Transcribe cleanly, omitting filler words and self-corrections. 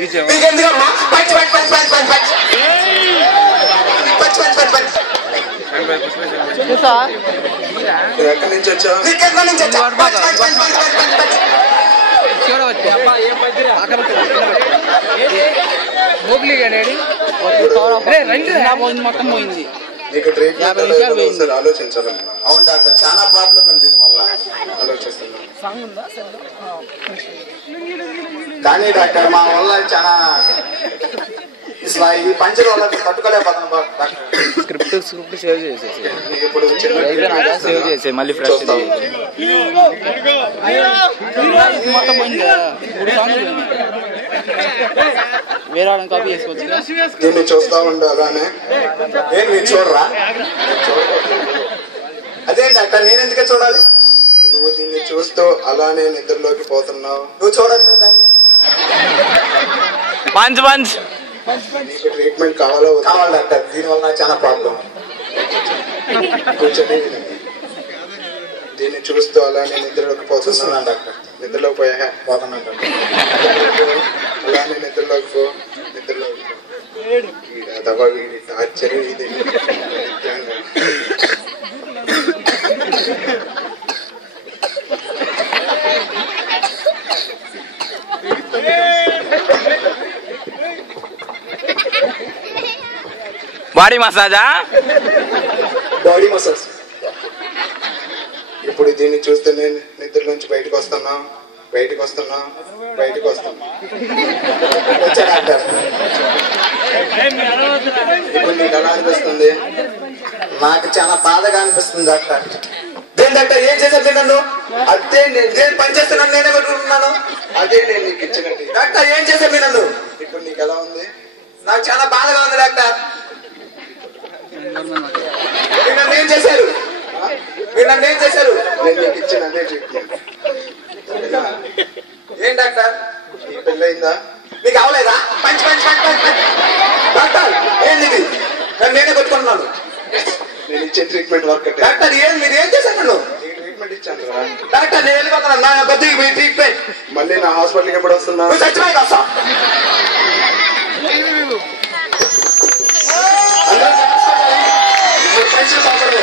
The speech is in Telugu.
మీకెందుకమ్మా punch punch punch punch punch punch punch punch punch punch ఎక్కడి నుంచి వచ్చావు? మీకెక్కడి నుంచి వచ్చా punch punch punch punch punch punch punch మొత్తం పోయింది. నీకు ట్రీట్మెంట్ ఆలోచించాలని. అవును డాక్టర్, చాలా ప్రాబ్లం ఉంది దీనివల్ల. ఆలోచిస్తున్నాను. కానీ డాక్టర్ మా వల్ల చాలా ఈ పంచర్ వల్ల తట్టుకోలేకపోతున్నాం డాక్టర్. స్క్రిప్ట్ సేవ్ చేసేసి ఇప్పుడు సేవ్ చేసే మళ్ళీ ఫ్రెష్ మొత్తం పోయింది కదా. 3 సాంగ్స్ వేరే వాళ్ళని కాపీ చేసుకోవచ్చు. దీన్ని చూస్తా ఉండాలనే. ఏం మీరు చూడరా? అదే డాక్టర్, నేను ఎందుకే చూడాలి? నువ్వు దీన్ని చూస్తూ అలానే నిద్రలోకి పోతున్నావు. నువ్వు చూడట్లేదు దాన్ని. పంచ్ పంచ్ నీకు ట్రీట్మెంట్ కావాలా? కావాలి డాక్టర్, దీనివల్ల నాకు చాలా ప్రాబ్లం. కూర్చొని దీన్ని చూస్తూ అలానే నిద్రలోకి పోతున్నాను డాక్టర్. నిద్రలోకి పోయా. పోతున్నాను డాక్టర్. అలానే నిద్రలోకి పో. నిద్రలోకి పో. వీడి టార్చర్ ఇది. బాడీ మసాజా? Body massage. ఇప్పుడు దీన్ని చూస్తే నేను నిద్ర నుంచి బయటకు వస్తున్నా. వచ్చా డాక్టర్? ఇప్పుడు నీకు ఎలా అనిపిస్తుంది? నాకు చాలా బాధగా అనిపిస్తుంది డాక్టర్. దేని డాక్టర్, ఏం చేశారు మీరు నన్ను? అదే నేను పని చేస్తున్నాను, నేనే కొట్టుకుంటున్నాను. అదే నేను నీకు ఇచ్చగండి. డాక్టర్ ఏం చేశారు మీరు నన్ను? ఇప్పుడు నీకు ఎలా ఉంది? నాకు చాలా బాధగా ఉంది డాక్టర్. మీరు నన్ను ఏం చేశారు? నేను నీకు ఇచ్చిన అదే ట్రీట్మెంట్. ఏం డాక్టర్? నీకు పెళ్ళయిందా? మీకు అవలేదా? Punch punch punch punch punch. Doctor ఏంది ఇది? నేనే కొట్టుకుంటున్నాను. నేను ఇచ్చే ట్రీట్మెంట్ వర్క్ అంటే. డాక్టర్ మీరు ఏం చేశారు నన్ను? నీకు ట్రీట్మెంట్ ఇచ్చాను. డాక్టర్ నేను వెళ్ళిపోతున్నాను. నా బతుకు మీ ట్రీట్మెంట్. మళ్ళీ నా హాస్పిటల్కి ఎప్పుడు వస్తున్నా? నువ్వు చచ్చిపోయి వస్తా. అందరూ